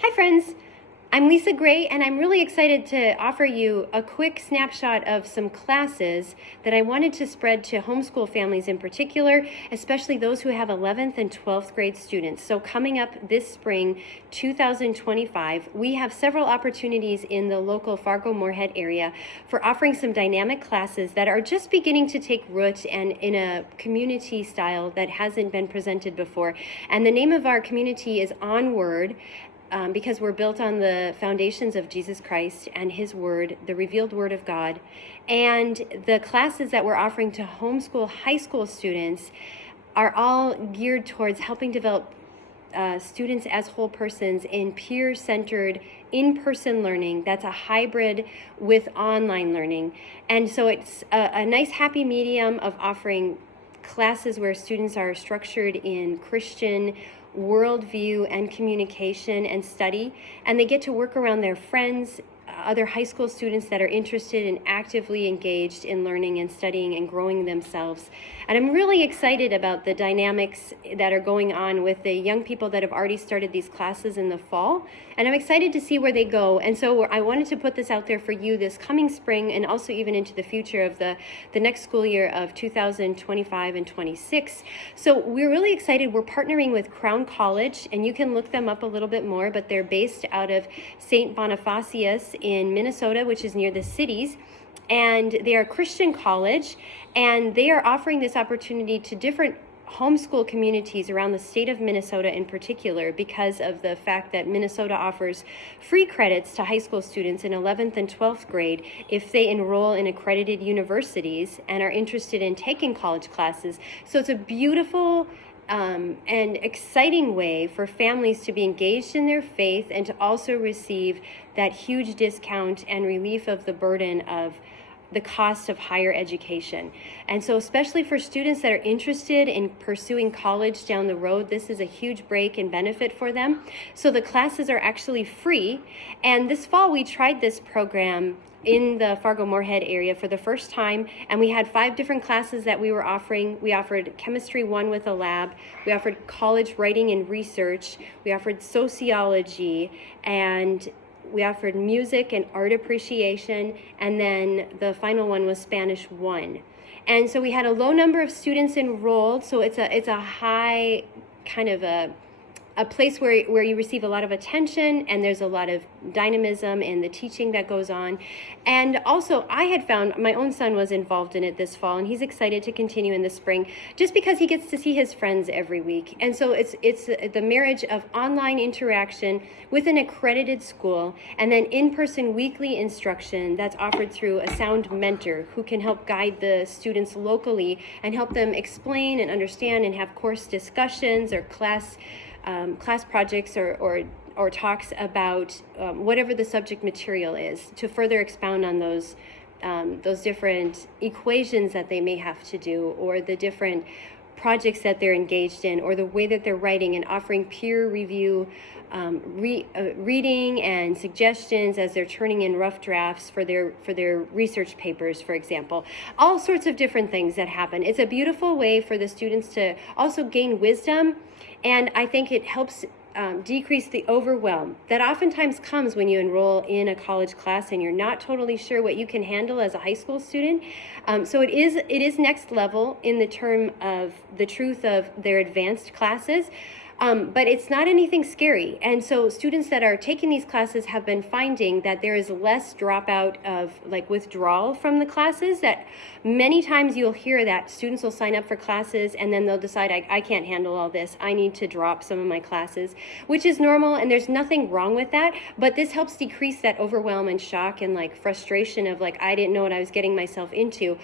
Hi friends, I'm Lisa Gray and I'm really excited to offer you a quick snapshot of some classes that I wanted to spread to homeschool families in particular, especially those who have 11th and 12th grade students. So coming up this spring, 2025, we have several opportunities in the local Fargo-Moorhead area for offering some dynamic classes that are just beginning to take root and in a community style that hasn't been presented before. And the name of our community is OnWord. Because we're built on the foundations of Jesus Christ and His Word, the revealed Word of God. And the classes that we're offering to homeschool high school students are all geared towards helping develop students as whole persons in peer-centered, in-person learning that's a hybrid with online learning. And so it's a nice happy medium of offering classes where students are structured in Christian worldview and communication and study, and they get to work around their friends, other high school students that are interested and actively engaged in learning and studying and growing themselves. And I'm really excited about the dynamics that are going on with the young people that have already started these classes in the fall, and I'm excited to see where they go. And so I wanted to put this out there for you this coming spring and also even into the future of the next school year of 2025 and 26. So we're really excited. We're partnering with Crown College, and you can look them up a little bit more, but they're based out of St. Bonifacius in Minnesota, which is near the cities. And they are a Christian college, and they are offering this opportunity to different homeschool communities around the state of Minnesota in particular, because of the fact that Minnesota offers free credits to high school students in 11th and 12th grade if they enroll in accredited universities and are interested in taking college classes. So it's a beautiful and exciting way for families to be engaged in their faith and to also receive that huge discount and relief of the burden of the cost of higher education. And so especially for students that are interested in pursuing college down the road, this is a huge break and benefit for them. So the classes are actually free. And this fall we tried this program in the Fargo-Moorhead area for the first time, and we had 5 different classes that we were offering. We offered Chemistry 1 with a lab, we offered college writing and research, we offered sociology, and we offered music and art appreciation, and then the final one was Spanish 1. And so we had a low number of students enrolled, so it's a high kind of a place where you receive a lot of attention, and there's a lot of dynamism in the teaching that goes on. And also I had found my own son was involved in it this fall, and he's excited to continue in the spring just because he gets to see his friends every week. And so it's the marriage of online interaction with an accredited school and then in-person weekly instruction that's offered through a sound mentor who can help guide the students locally and help them explain and understand and have course discussions or class projects or talks about whatever the subject material is, to further expound on those different equations that they may have to do, or the different projects that they're engaged in, or the way that they're writing, and offering peer review reading and suggestions as they're turning in rough drafts for their research papers, for example. All sorts of different things that happen. It's a beautiful way for the students to also gain wisdom, and I think it helps decrease the overwhelm that oftentimes comes when you enroll in a college class and you're not totally sure what you can handle as a high school student. So it is next level in the term of the truth of their advanced classes. But it's not anything scary. And so students that are taking these classes have been finding that there is less dropout of withdrawal from the classes. That many times you'll hear that students will sign up for classes and then they'll decide, I can't handle all this, I need to drop some of my classes, which is normal, and there's nothing wrong with that. But this helps decrease that overwhelm and shock and frustration of I didn't know what I was getting myself into.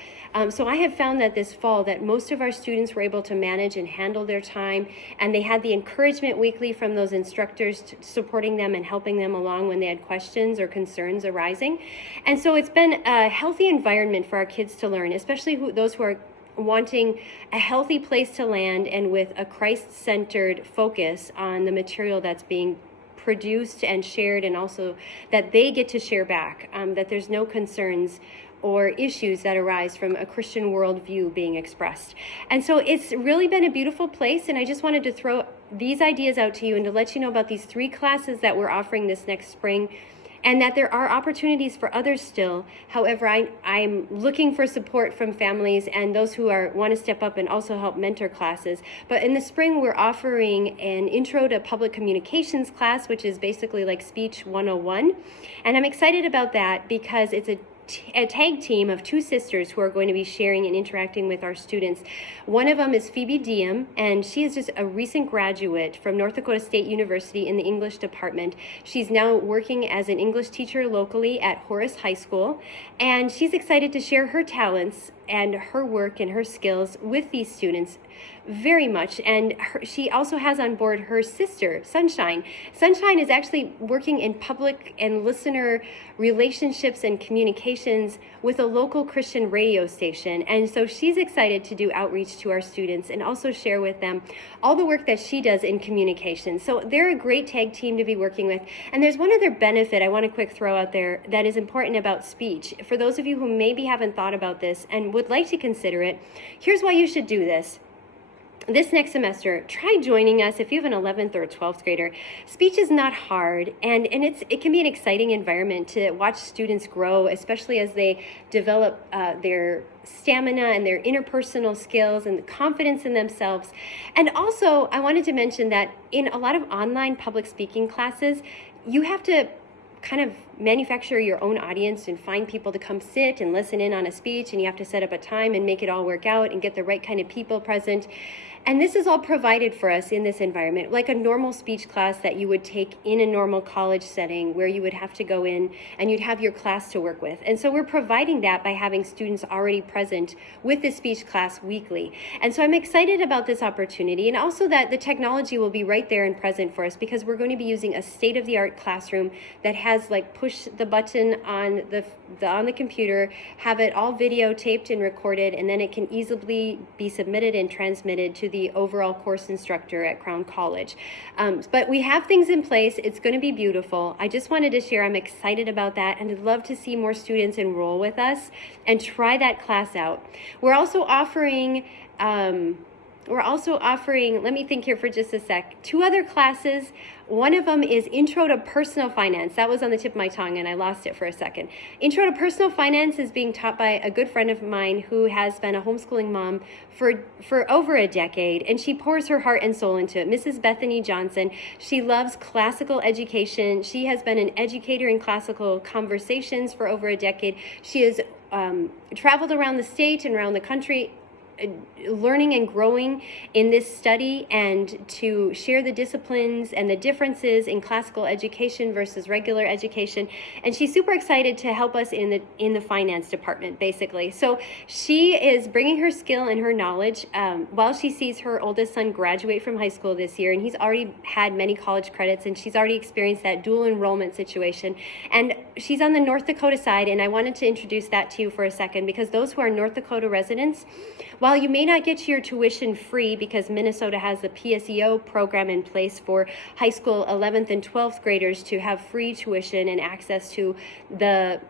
So I have found that this fall that most of our students were able to manage and handle their time, and they had the encouragement weekly from those instructors supporting them and helping them along when they had questions or concerns arising. And so it's been a healthy environment for our kids to learn, especially those who are wanting a healthy place to land and with a Christ-centered focus on the material that's being produced and shared, and also that they get to share back, that there's no concerns or issues that arise from a Christian worldview being expressed. And so it's really been a beautiful place, and I just wanted to throw these ideas out to you and to let you know about these 3 classes that we're offering this next spring, and that there are opportunities for others still. However, I'm looking for support from families and those who want to step up and also help mentor classes. But in the spring, we're offering an Intro to Public Communications class, which is basically like Speech 101. And I'm excited about that because it's a tag team of 2 sisters who are going to be sharing and interacting with our students. One of them is Phoebe Diem, and she is just a recent graduate from North Dakota State University in the English department. She's now working as an English teacher locally at Horace High School, and she's excited to share her talents and her work and her skills with these students very much. And she also has on board her sister, Sunshine. Sunshine is actually working in public and listener relationships and communications with a local Christian radio station. And so she's excited to do outreach to our students and also share with them all the work that she does in communication. So they're a great tag team to be working with. And there's one other benefit I want to quick throw out there that is important about speech. For those of you who maybe haven't thought about this and would like to consider it, here's why you should do this. This next semester, try joining us if you have an 11th or 12th grader. Speech is not hard, and it can be an exciting environment to watch students grow, especially as they develop their stamina and their interpersonal skills and the confidence in themselves. And also, I wanted to mention that in a lot of online public speaking classes, you have to kind of manufacture your own audience and find people to come sit and listen in on a speech, and you have to set up a time and make it all work out and get the right kind of people present. And this is all provided for us in this environment, like a normal speech class that you would take in a normal college setting where you would have to go in and you'd have your class to work with. And so we're providing that by having students already present with the speech class weekly. And so I'm excited about this opportunity, and also that the technology will be right there and present for us, because we're going to be using a state-of-the-art classroom that has like push the button on the computer, have it all videotaped and recorded, and then it can easily be submitted and transmitted to the overall course instructor at Crown College. But we have things in place. It's going to be beautiful. I just wanted to share I'm excited about that, and I'd love to see more students enroll with us and try that class out. We're also offering, let me think here for just a sec, 2 other classes. One of them is Intro to Personal Finance. That was on the tip of my tongue and I lost it for a second. Intro to Personal Finance is being taught by a good friend of mine who has been a homeschooling mom for over a decade, and she pours her heart and soul into it. Mrs. Bethany Johnson. She loves classical education. She has been an educator in classical conversations for over a decade. She has traveled around the state and around the country learning and growing in this study, and to share the disciplines and the differences in classical education versus regular education. And she's super excited to help us in the finance department, basically. So she is bringing her skill and her knowledge while she sees her oldest son graduate from high school this year, and he's already had many college credits, and she's already experienced that dual enrollment situation. And she's on the North Dakota side, and I wanted to introduce that to you for a second, because those who are North Dakota residents, while you may not get your tuition free, because Minnesota has the PSEO program in place for high school 11th and 12th graders to have free tuition and access to the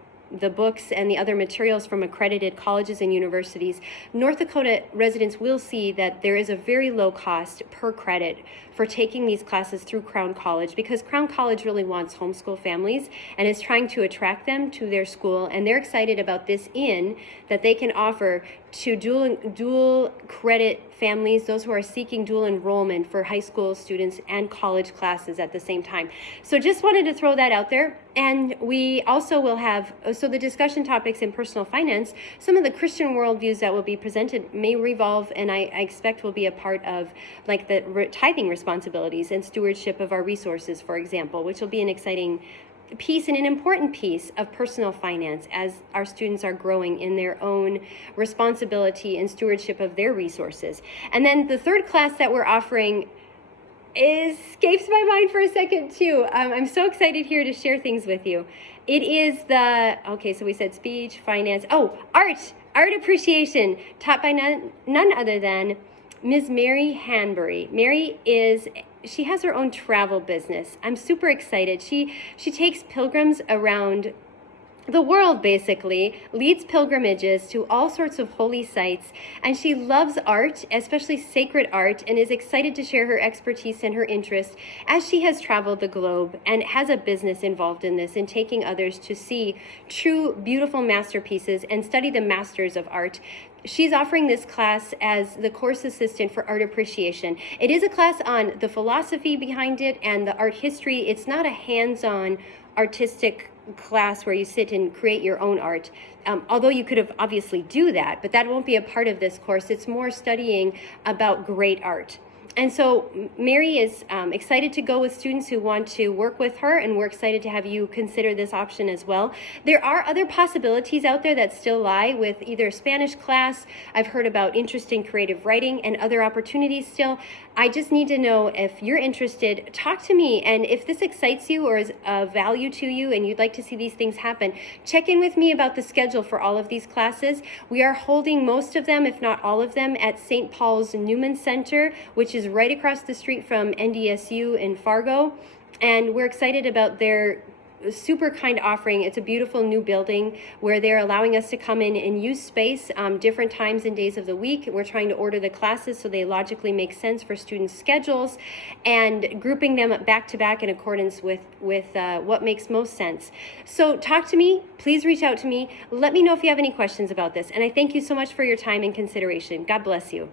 books and the other materials from accredited colleges and universities, North Dakota residents will see that there is a very low cost per credit for taking these classes through Crown College, because Crown College really wants homeschool families and is trying to attract them to their school, and they're excited about this that they can offer to dual credit families, those who are seeking dual enrollment for high school students and college classes at the same time. So just wanted to throw that out there. And we also will have, so the discussion topics in personal finance, some of the Christian worldviews that will be presented may revolve, and I expect will be a part of like the tithing responsibilities and stewardship of our resources, for example, which will be an exciting piece and an important piece of personal finance as our students are growing in their own responsibility and stewardship of their resources. And then the third class that we're offering escapes my mind for a second too. I'm so excited here to share things with you. It is so we said speech, finance, art appreciation, taught by none other than Ms. Mary Hanbury. She has her own travel business. I'm super excited. She takes pilgrims around the world, basically, leads pilgrimages to all sorts of holy sites, and she loves art, especially sacred art, and is excited to share her expertise and her interest as she has traveled the globe and has a business involved in this, in taking others to see true, beautiful masterpieces and study the masters of art. She's offering this class as the course assistant for art appreciation. It is a class on the philosophy behind it and the art history. It's not a hands-on artistic class where you sit and create your own art, although you could have obviously do that, but that won't be a part of this course. It's more studying about great art. And so Mary is excited to go with students who want to work with her, and we're excited to have you consider this option as well. There are other possibilities out there that still lie with either Spanish class. I've heard about interest in creative writing and other opportunities still. I just need to know if you're interested. Talk to me, and if this excites you or is of value to you and you'd like to see these things happen, check in with me about the schedule for all of these classes. We are holding most of them, if not all of them, at St. Paul's Newman Center, which is right across the street from NDSU in Fargo, and we're excited about their super kind offering. It's a beautiful new building where they're allowing us to come in and use space different times and days of the week. We're trying to order the classes so they logically make sense for students' schedules and grouping them back to back in accordance with what makes most sense. So talk to me, please reach out to me. Let me know if you have any questions about this, and I thank you so much for your time and consideration. God bless you.